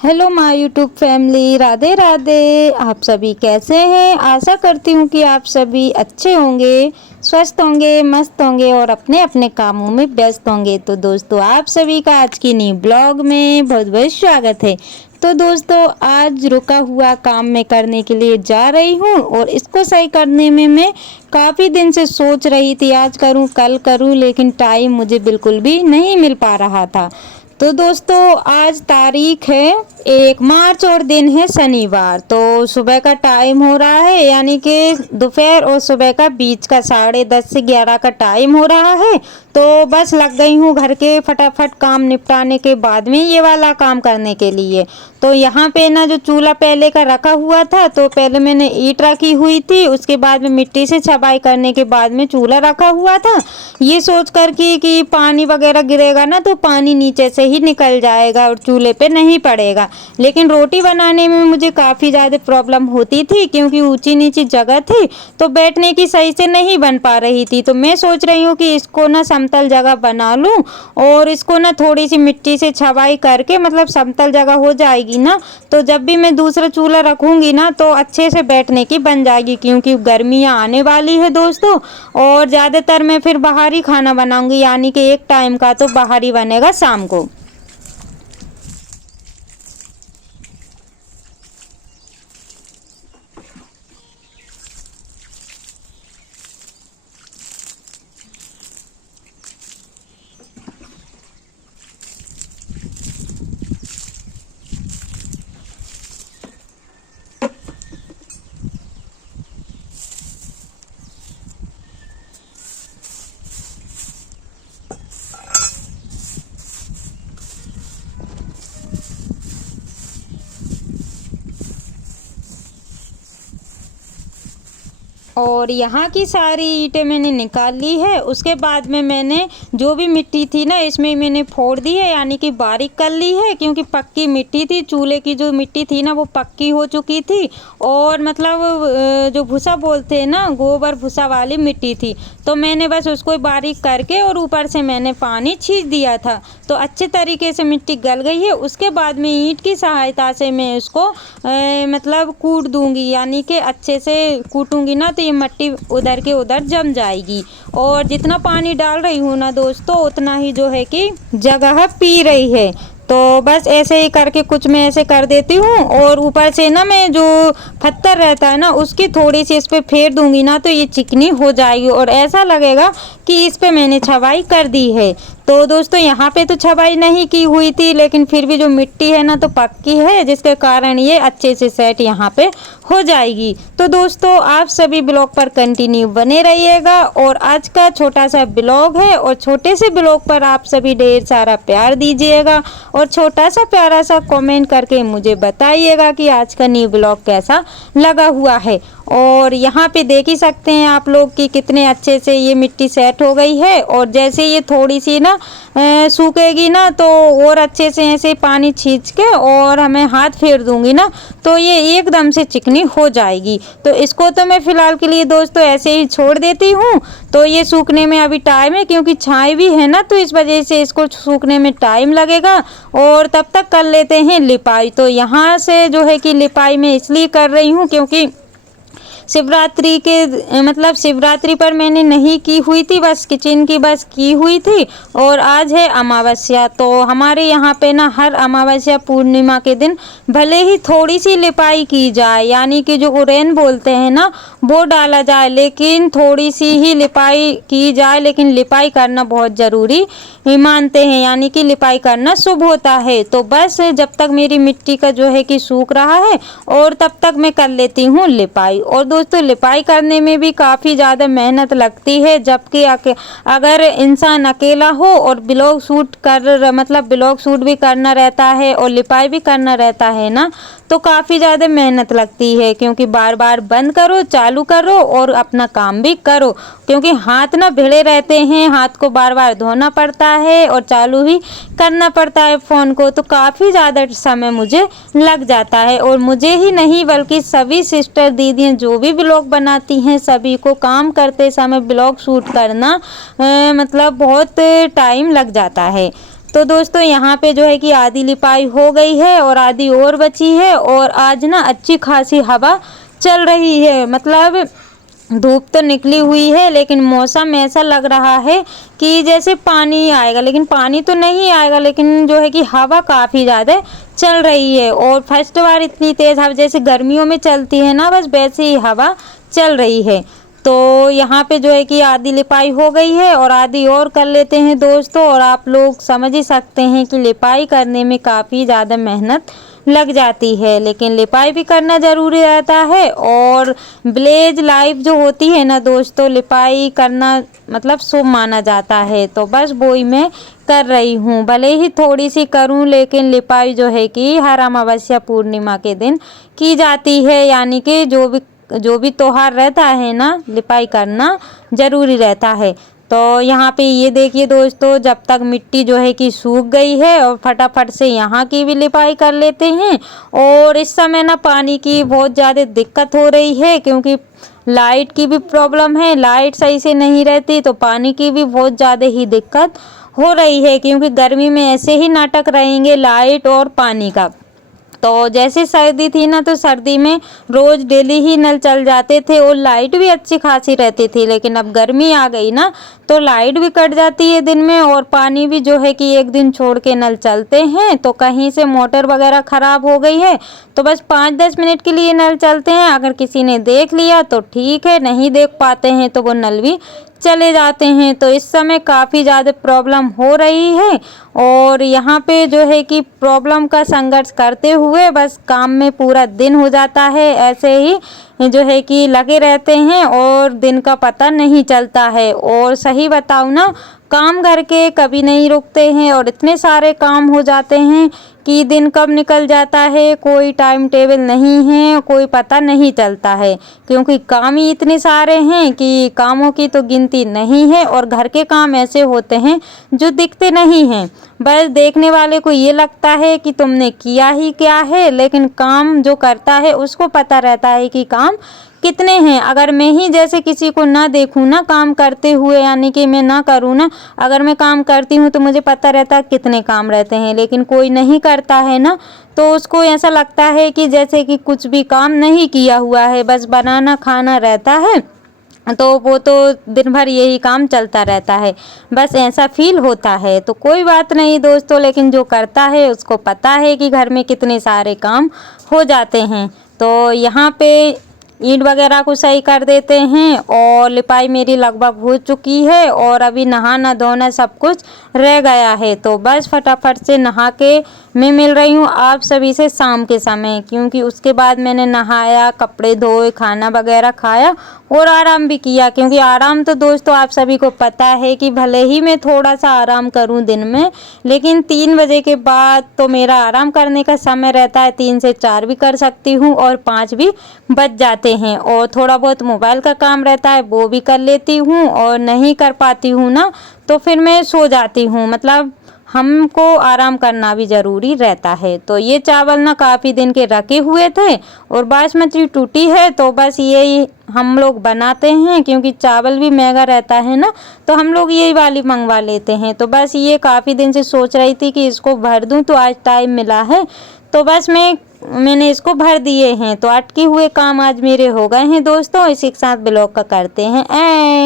Hello my YouTube family, Radhe Radhe. आप सभी कैसे हैं? आशा करती हूँ कि आप सभी अच्छे होंगे, स्वस्थ होंगे, मस्त होंगे और अपने अपने कामों में व्यस्त होंगे। तो दोस्तों, आप सभी का आज की न्यू ब्लॉग में बहुत बहुत स्वागत है। तो दोस्तों, आज रुका हुआ काम मैं करने के लिए जा रही हूँ और इसको सही करने में मैं काफ़ी दिन से सोच रही थी, आज करूँ कल करूँ, लेकिन टाइम मुझे बिल्कुल भी नहीं मिल पा रहा था। तो दोस्तों, आज तारीख है 1 मार्च और दिन है शनिवार। तो सुबह का टाइम हो रहा है, यानी कि दोपहर और सुबह का बीच का 10:30 से 11 का टाइम हो रहा है। तो बस लग गई हूँ घर के फटाफट काम निपटाने के बाद में ये वाला काम करने के लिए। तो यहाँ पे ना जो चूल्हा पहले का रखा हुआ था, तो पहले मैंने ईंट रखी हुई थी, उसके बाद में मिट्टी से छपाई करने के बाद में चूल्हा रखा हुआ था, ये सोच कर कि पानी वगैरह गिरेगा ना तो पानी नीचे से ही निकल जाएगा और चूल्हे पे नहीं पड़ेगा। लेकिन रोटी बनाने में मुझे काफ़ी ज़्यादा प्रॉब्लम होती थी, क्योंकि ऊंची नीची जगह थी तो बैठने की सही से नहीं बन पा रही थी। तो मैं सोच रही हूँ कि इसको ना समतल जगह बना लूँ और इसको ना थोड़ी सी मिट्टी से छपाई करके, मतलब समतल जगह हो जाएगी ना, तो जब भी मैं दूसरा चूल्हा रखूँगी ना तो अच्छे से बैठने की बन जाएगी। क्योंकि गर्मियाँ आने वाली है दोस्तों, और ज़्यादातर मैं फिर बाहर ही खाना बनाऊँगी, यानी कि एक टाइम का तो बाहर ही बनेगा शाम को। और यहाँ की सारी ईंटें मैंने निकाल ली है। उसके बाद में मैंने जो भी मिट्टी थी ना, इसमें मैंने फोड़ दी है, यानी कि बारीक कर ली है। क्योंकि पक्की मिट्टी थी, चूल्हे की जो मिट्टी थी ना वो पक्की हो चुकी थी, और मतलब जो भूसा बोलते हैं ना, गोबर भूसा वाली मिट्टी थी। तो मैंने बस उसको बारीक करके और ऊपर से मैंने पानी छींच दिया था, तो अच्छे तरीके से मिट्टी गल गई है। उसके बाद में ईंट की सहायता से मैं उसको मतलब कूट दूंगी, यानी कि अच्छे से कूटूंगी ना तो ये मिट्टी उधर के उधर जम जाएगी। और जितना पानी डाल रही हूँ ना दोस्तों, उतना ही जो है कि जगह पी रही है। तो बस ऐसे ही करके कुछ मैं ऐसे कर देती हूँ, और ऊपर से ना मैं जो पत्थर रहता है ना उसकी थोड़ी सी इस पर फेर दूंगी ना तो ये चिकनी हो जाएगी और ऐसा लगेगा कि इस पे मैंने छपाई कर दी है। तो दोस्तों, यहाँ पे तो छपाई नहीं की हुई थी, लेकिन फिर भी जो मिट्टी है ना तो पक्की है, जिसके कारण ये अच्छे से सेट यहाँ पे हो जाएगी। तो दोस्तों, आप सभी ब्लॉग पर कंटिन्यू बने रहिएगा। और आज का छोटा सा ब्लॉग है, और छोटे से ब्लॉग पर आप सभी ढेर सारा प्यार दीजिएगा और छोटा सा प्यारा सा कमेंट करके मुझे बताइएगा कि आज का न्यू ब्लॉग कैसा लगा हुआ है। और यहाँ पे देख ही सकते हैं आप लोग कि कितने अच्छे से ये मिट्टी सेट हो गई है। और जैसे ये थोड़ी सी ना सूखेगी ना तो और अच्छे से ऐसे पानी छींच के और हमें हाथ फेर दूंगी ना तो ये एकदम से चिकनी हो जाएगी। तो इसको तो मैं फ़िलहाल के लिए दोस्तों ऐसे ही छोड़ देती हूँ। तो ये सूखने में अभी टाइम है, क्योंकि छाई भी है ना, तो इस वजह से इसको सूखने में टाइम लगेगा। और तब तक कर लेते हैं लिपाई। तो यहाँ से जो है कि लिपाई मैं इसलिए कर रही हूँ क्योंकि शिवरात्रि के मतलब शिवरात्रि पर मैंने नहीं की हुई थी, बस किचन की बस की हुई थी। और आज है अमावस्या। तो हमारे यहाँ पे ना हर अमावस्या पूर्णिमा के दिन भले ही थोड़ी सी लिपाई की जाए, यानी कि जो उरेन बोलते हैं ना वो डाला जाए, लेकिन थोड़ी सी ही लिपाई की जाए। लेकिन लिपाई करना बहुत ज़रूरी मानते हैं, यानी कि लिपाई करना शुभ होता है। तो बस जब तक मेरी मिट्टी का जो है कि सूख रहा है और तब तक मैं कर लेती हूँ लिपाई। और दोस्तों, लिपाई करने में भी काफ़ी ज़्यादा मेहनत लगती है, जबकि अगर इंसान अकेला हो और ब्लॉग शूट कर मतलब ब्लॉग शूट भी करना रहता है और लिपाई भी करना रहता है ना, तो काफ़ी ज़्यादा मेहनत लगती है। क्योंकि बार बार बंद करो, चालू करो और अपना काम भी करो, क्योंकि हाथ ना भिड़े रहते हैं, हाथ को बार बार धोना पड़ता है और चालू भी करना पड़ता है फ़ोन को। तो काफ़ी ज़्यादा समय मुझे लग जाता है। और मुझे ही नहीं बल्कि सभी सिस्टर दीदियाँ जो भी ब्लॉग बनाती हैं, सभी को काम करते समय ब्लॉग शूट करना मतलब बहुत टाइम लग जाता है। तो दोस्तों यहाँ पे जो है कि आधी लिपाई हो गई है और आधी और बची है। और आज ना अच्छी खासी हवा चल रही है, मतलब धूप तो निकली हुई है लेकिन मौसम ऐसा लग रहा है कि जैसे पानी आएगा, लेकिन पानी तो नहीं आएगा, लेकिन जो है कि हवा काफ़ी ज़्यादा चल रही है। और फर्स्ट बार इतनी तेज़ हवा जैसे गर्मियों में चलती है ना, बस वैसे ही हवा चल रही है। तो यहाँ पे जो है कि आधी लिपाई हो गई है और आधी और कर लेते हैं दोस्तों। और आप लोग समझ ही सकते हैं कि लिपाई करने में काफ़ी ज़्यादा मेहनत लग जाती है, लेकिन लिपाई भी करना ज़रूरी रहता है। और विलेज लाइफ जो होती है ना दोस्तों, लिपाई करना मतलब शुभ माना जाता है। तो बस वो ही मैं कर रही हूँ, भले ही थोड़ी सी करूँ, लेकिन लिपाई जो है कि हर अमावस्या पूर्णिमा के दिन की जाती है। यानी कि जो भी त्योहार रहता है ना, लिपाई करना ज़रूरी रहता है। तो यहाँ पे ये देखिए दोस्तों, जब तक मिट्टी जो है कि सूख गई है और फटाफट से यहाँ की भी लिपाई कर लेते हैं। और इस समय ना पानी की बहुत ज़्यादा दिक्कत हो रही है, क्योंकि लाइट की भी प्रॉब्लम है, लाइट सही से नहीं रहती, तो पानी की भी बहुत ज़्यादा ही दिक्कत हो रही है। क्योंकि गर्मी में ऐसे ही नाटक रहेंगे लाइट और पानी का। तो जैसे सर्दी थी ना, तो सर्दी में रोज़ डेली ही नल चल जाते थे और लाइट भी अच्छी खासी रहती थी। लेकिन अब गर्मी आ गई ना, तो लाइट भी कट जाती है दिन में और पानी भी जो है कि एक दिन छोड़ के नल चलते हैं। तो कहीं से मोटर वगैरह ख़राब हो गई है तो बस 5-10 मिनट के लिए नल चलते हैं। अगर किसी ने देख लिया तो ठीक है, नहीं देख पाते हैं तो वो नल भी चले जाते हैं। तो इस समय काफ़ी ज़्यादा प्रॉब्लम हो रही है। और यहाँ पे जो है कि प्रॉब्लम का संघर्ष करते हुए बस काम में पूरा दिन हो जाता है, ऐसे ही जो है कि लगे रहते हैं और दिन का पता नहीं चलता है। और सही बताऊँ ना, काम घर के कभी नहीं रुकते हैं और इतने सारे काम हो जाते हैं कि दिन कब निकल जाता है कोई टाइम टेबल नहीं है, कोई पता नहीं चलता है। क्योंकि काम ही इतने सारे हैं कि कामों की तो गिनती नहीं है। और घर के काम ऐसे होते हैं जो दिखते नहीं हैं, बस देखने वाले को ये लगता है कि तुमने किया ही क्या है, लेकिन काम जो करता है उसको पता रहता है कि काम कितने हैं। अगर मैं ही जैसे किसी को ना देखूँ ना काम करते हुए, यानी कि मैं ना करूँ ना, अगर मैं काम करती हूँ तो मुझे पता रहता है कितने काम रहते हैं। लेकिन कोई नहीं करता है ना, तो उसको ऐसा लगता है कि जैसे कि कुछ भी काम नहीं किया हुआ है, बस बनाना खाना रहता है। तो वो तो दिन भर यही काम चलता रहता है, बस ऐसा फील होता है। तो कोई बात नहीं दोस्तों, लेकिन जो करता है उसको पता है कि घर में कितने सारे काम हो जाते हैं। तो यहाँ पे ईंट वगैरह को सही कर देते हैं और लिपाई मेरी लगभग हो चुकी है और अभी नहाना धोना सब कुछ रह गया है। तो बस फटाफट से नहा के मैं मिल रही हूँ आप सभी से शाम के समय, क्योंकि उसके बाद मैंने नहाया, कपड़े धोए, खाना वगैरह खाया और आराम भी किया। क्योंकि आराम तो दोस्तों आप सभी को पता है कि भले ही मैं थोड़ा सा आराम करूं दिन में, लेकिन 3 बजे के बाद तो मेरा आराम करने का समय रहता है। 3 से 4 भी कर सकती हूं और 5 भी बज जाते हैं। और थोड़ा बहुत मोबाइल का काम रहता है वो भी कर लेती हूँ, और नहीं कर पाती हूँ ना तो फिर मैं सो जाती हूँ। मतलब हमको आराम करना भी ज़रूरी रहता है। तो ये चावल ना काफ़ी दिन के रखे हुए थे और बासमती टूटी है, तो बस यही हम लोग बनाते हैं। क्योंकि चावल भी महंगा रहता है ना, तो हम लोग यही वाली मंगवा लेते हैं। तो बस ये काफ़ी दिन से सोच रही थी कि इसको भर दूं, तो आज टाइम मिला है तो बस मैंने इसको भर दिए हैं। तो अटके हुए काम आज मेरे हो गए हैं दोस्तों। इसी के साथ ब्लॉग का करते हैं एंड।